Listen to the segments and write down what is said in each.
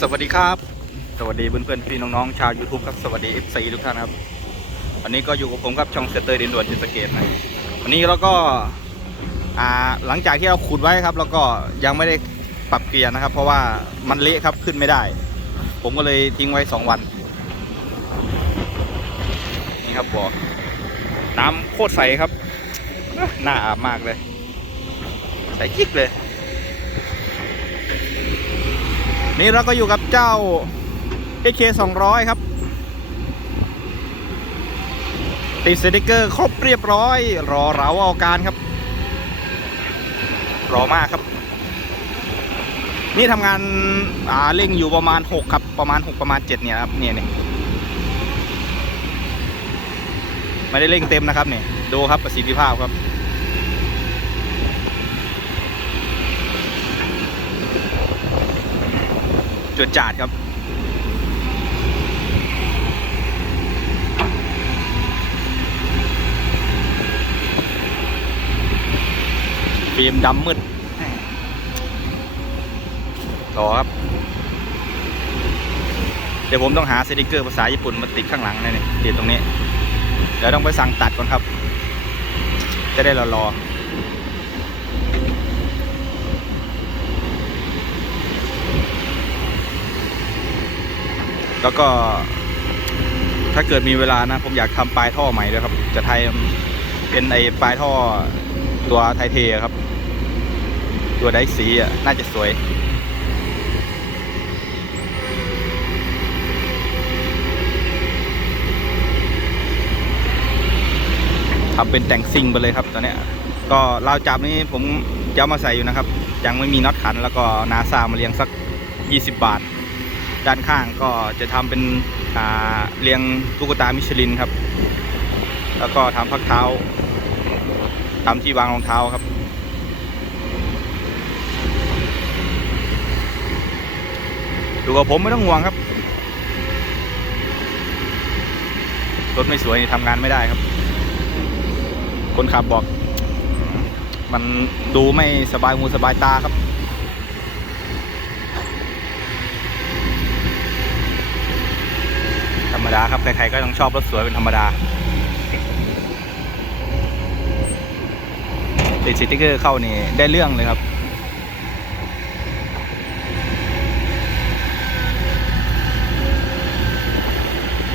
สวัสดีครับ สวัสดีเพื่อนๆพี่น้องๆชาว YouTube ครับ สวัสดี FC ทุกท่านครับวันนี้ก็อยู่กับผมครับช่องเซตเตอร์ดินด่วนจิสเกตนะวันนี้เราก็หลังจากที่เราขุดไว้ครับ แล้วก็ยังไม่ได้ปรับเกียร์นะครับ เพราะว่ามันเละครับขึ้นไม่ได้ ผมก็เลยทิ้งไว้ 2 วัน นี่ครับบ่อน้ำโคตรใสครับน่าอาบมากเลย ใสจิ๊กเลย นี่เราก็อยู่กับเจ้า AK 200 ครับ ติดสติกเกอร์ครบเรียบร้อย รอเราเอาการครับ รอมากครับ นี่ทำงานอ่าเร่งอยู่ประมาณ 6 ครับ ประมาณ 6 ประมาณ 7 เนี่ยครับ เนี่ยเนี่ยไม่ได้เร่งเต็มนะครับเนี่ยดูครับประสิทธิภาพครับ จวดจาดครับฟิล์มดำมืดต่อครับ เดี๋ยวผมต้องหาสติกเกอร์ภาษาญี่ปุ่นมาติดข้างหลังนะเนี่ยติดตรงนี้ เดี๋ยวต้องไปสั่งตัดก่อนครับ จะได้รอๆ แล้วก็ ถ้าเกิดมีเวลานะ ผมอยากทำปลายท่อใหม่ด้วยครับ จะไทยเป็นไอ้ปลายท่อตัวไทเทครับ ตัวไดสีอะน่าจะสวยทำเป็นแต่งซิ่งไปเลยครับตอนนี้ก็ราวจับนี้ผมจะมาใส่อยู่นะครับ ยังไม่มีน็อตขันแล้วก็นาซามาเลี้ยงสัก 20 บาท ด้านข้างก็จะทำเป็นเรียงตุ๊กตามิชลินครับ แล้วก็ทำพักเท้าทำที่วางรองเท้าครับ ดูกับผมไม่ต้องห่วงครับ รถไม่สวยทำงานไม่ได้ครับ คนขับบอก มันดูไม่สบายหูสบายตาครับ ธรรม ดาครับใครๆก็ต้องชอบรถสวยเป็นธรรมดาติดสติกเกอร์เข้านี่ได้เรื่องเลยครับ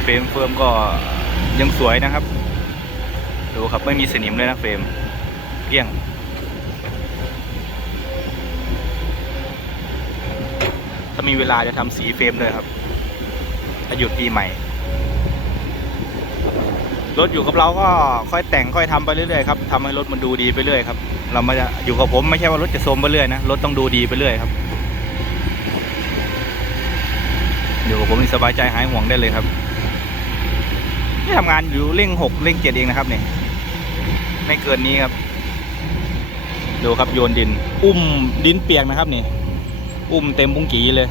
เฟรมเฟิร์มก็ยังสวยนะครับ ดูครับไม่มีสนิมเลยนะเฟรมเกลี้ยงถ้ามีเวลาจะทำสีเฟรมเลยครับถ้าหยุดปีใหม่ รถอยู่กับเราก็ค่อยแต่งค่อยทำไปเรื่อยๆครับทำให้รถมันดูดีไปเรื่อยครับ เราไม่จะอยู่กับผมไม่ใช่ว่ารถจะโทมไปเรื่อยนะรถต้องดูดีไปเรื่อยครับอยู่กับผมนี่สบายใจหายห่วงได้เลยครับนี่ทำงานอยู่เร่งหกเร่งเจ็ดเองนะครับเนี่ยไม่เกินนี้ครับ ดูครับโยนดิน อุ้มดินเปียกนะครับนี่ อุ้มเต็มปุ้งกีเลย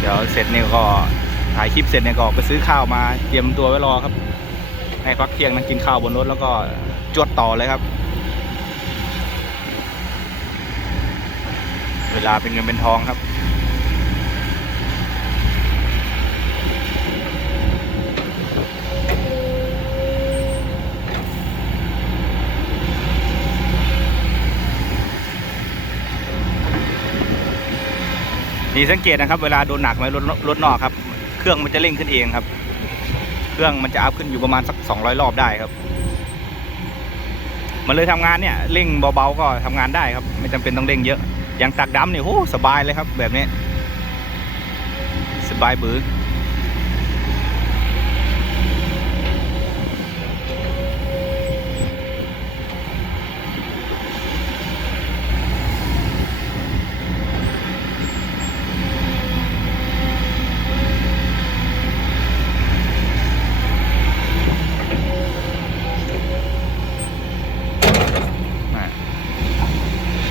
เดี๋ยวเสร็ จเนี่ยก็ถ่ายคลิปเสร็จเนี่ยก็ไปซื้อข้าวมาเตรียมตัวไว้รอครับให้พักเที่ยงนั่งกินข้าวบนรถแล้วก็จวดต่อเลยครับ เวลาเป็นเงินเป็นทองครับ นี่สังเกตนะครับ เวลาโดนหนักไหมรถรถนอกครับ เครื่องมันจะเร่งขึ้นเองครับ เครื่องมันจะอัพขึ้นอยู่ประมาณสักสองร้อยรอบได้ครับ มันเลยทำงานเนี่ยเร่งเบาๆก็ทำงานได้ครับ ไม่จำเป็นต้องเร่งเยอะอย่างตักดำเนี่ยโอ้สบายเลยครับ แบบนี้สบายบื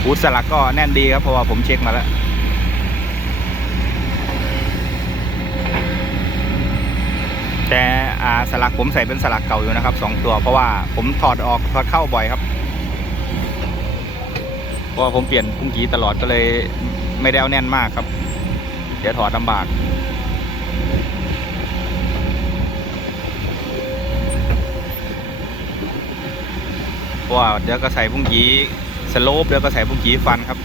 อหูสลักก็แน่นดีครับเพราะว่าผมเช็คมาแล้วแต่อาสลักผมใส่เป็นสลักเก่าอยู่นะครับสองตัวเพราะว่าผมถอดออกถอดเข้าบ่อยครับเพราะว่าผมเปลี่ยนพุ่งกีตลอดก็เลยไม่ได้เอาแน่นมากครับ เดี๋ยวถอดลำบากเพราะว่าเดี๋ยวก็ใส่พุ่งกี สโลปเดียวก็ใส่พุ่งกีฟันครับ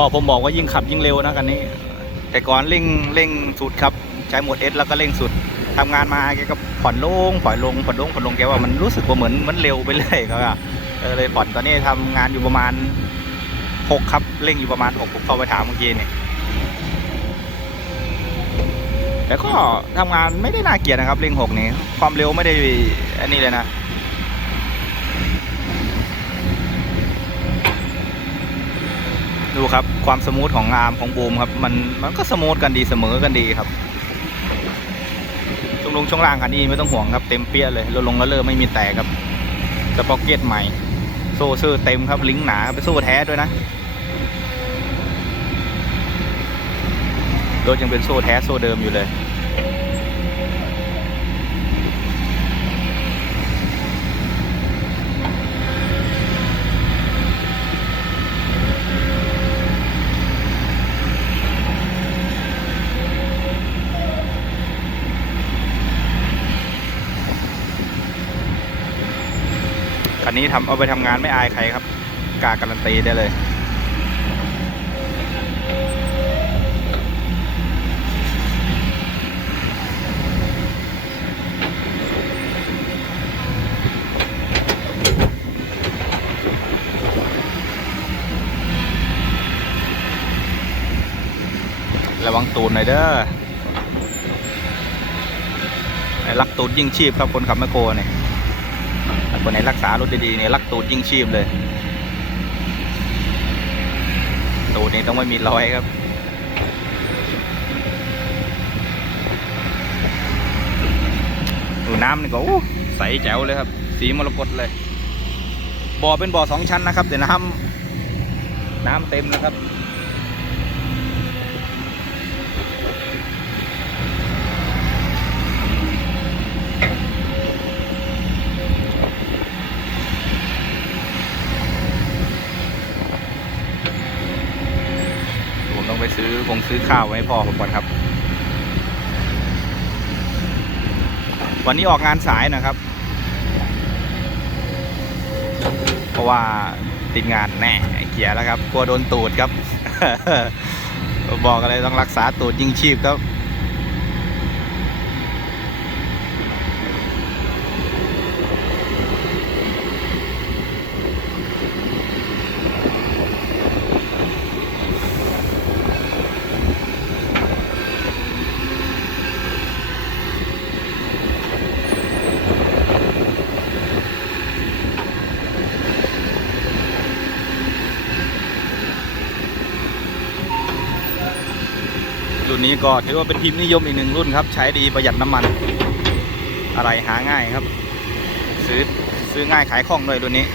พอผมบอกว่ายิ่งขับยิ่งเร็วนะคันนี้ แต่ก่อนเร่งเร่งสุดครับ ใช้โหมดเอสแล้วก็เร่งสุดทำงานมาแกก็ผ่อนลงผ่อนลงผ่อนลงผ่อนลงแกว่ามันรู้สึกว่าเหมือนเหมันเร็วไปเรื่อยครับเลยผ่อนตอนนี้ทำงานอยู่ประมาณหกครับเร่งอยู่ประมาณหกผมเข้าไปถามเมื่อกี้เนี่ยแต่ก็ทำงานไม่ได้น่าเกลียดนะครับเร่งหกนี่ความเร็วไม่ได้อันนี้เลยนะดูครับความสมูทของอาร์มของบูมครับมันมันก็สมูทกันดีเสมอกันดีครับ ช่วงลงช่วงล่างคันนี้ไม่ต้องห่วงครับเต็มเปี้ยเลยรถลงแล้วเริ่มไม่มีแตกครับสป็อกเก็ตใหม่ โซ่ซื้อเต็มครับลิงก์หนาเป็นโซ่แท้ด้วยนะรถยังเป็นโซ่แท้โซ่เดิมอยู่เลย คันนี้ทำเอาไปทำงานไม่อายใครครับ กาการันตีได้เลยระวังตูนหน่อยเด้อไอ้ลักตูดยิ่งชีพครับคนขับแมคโครเนี่ย คนไหนรักษารถดีๆเนี่ยรักตูดยิ่งชีพเลย ตูดนี่ต้องไม่มีรอยครับดูน้ำนี่ก็ใสแจ๋วเลยครับ สีมรกตเลย บ่อเป็นบ่อสองชั้นนะครับ แต่น้ำน้ำเต็มนะครับ ผมต้องไป ซื้อข้าวไว้พ่อผมก่อนครับ วันนี้ออกงานสายนะครับ เพราะว่าติดงานแน่เกียร์แล้วครับ กลัวโดนตูดครับ บอกอะไรต้องรักษาตูดยิงชีพครับ ก็ถือว่าเป็นพิมพ์นิยมอีกหนึ่งรุ่นครับ ใช้ดีประหยัดน้ำมัน อะไรหาง่ายครับ ซื้อซื้อง่ายขายคล่องด้วยรุ่นนี้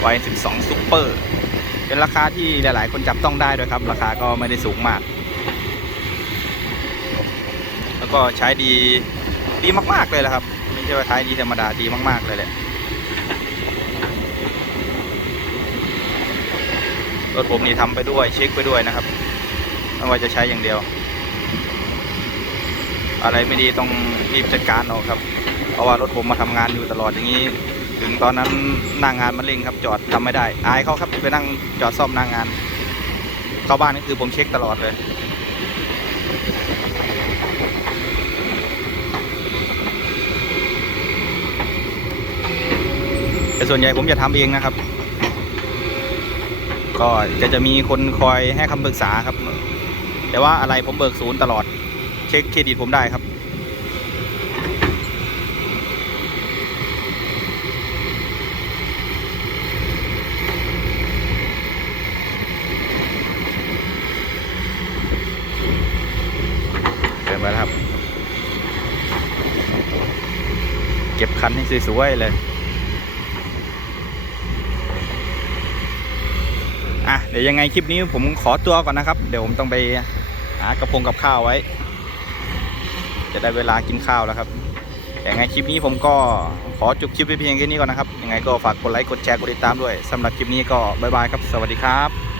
ไว้12ซุปเปอร์เป็นราคาที่หลาย ๆ คนจับต้องได้ด้วยครับ ราคาก็ไม่ได้สูงมาก แล้วก็ใช้ดีดีมาก ๆ เลยแหละครับ ไม่ใช่ว่าใช้ดีธรรมดาดีมาก ๆ เลยแหละรถผมนี่ทำไปด้วยเช็คไปด้วยนะครับไม่ว่าจะใช้อย่างเดียว อะไรไม่ดีต้องรีบจัดการออกครับ เพราะว่ารถผมมาทำงานอยู่ตลอดอย่างนี้ ถึงตอนนั้นหน้างงานมันเร่งครับจอดทำไม่ได้ อายเขาครับไปนั่งจอดซ่อมหน้างงาน เข้าบ้านนี่คือผมเช็คตลอดเลยแต่ส่วนใหญ่ผมจะทำเองนะครับ ก็จะจะมีคนคอยให้คำปรึกษาครับ แต่ว่าอะไรผมเบิกศูนย์ตลอด เช็คเครดิตผมได้ครับมาแล้วครับ เก็บคันให้สวยๆเลย อะ เดี๋ยวยังไงคลิปนี้ผมขอตัวก่อนนะครับ เดี๋ยวผมต้องไปหากระพงกับข้าวไว้ จะได้เวลากินข้าวแล้วครับแต่ยังไงคลิปนี้ผมก็ขอจบคลิปไปเพียงแค่นี้ก่อนนะครับยังไงก็ฝากกดไลค์กดแชร์กดติดตามด้วยสำหรับคลิปนี้ก็บายบายครับ สวัสดีครับ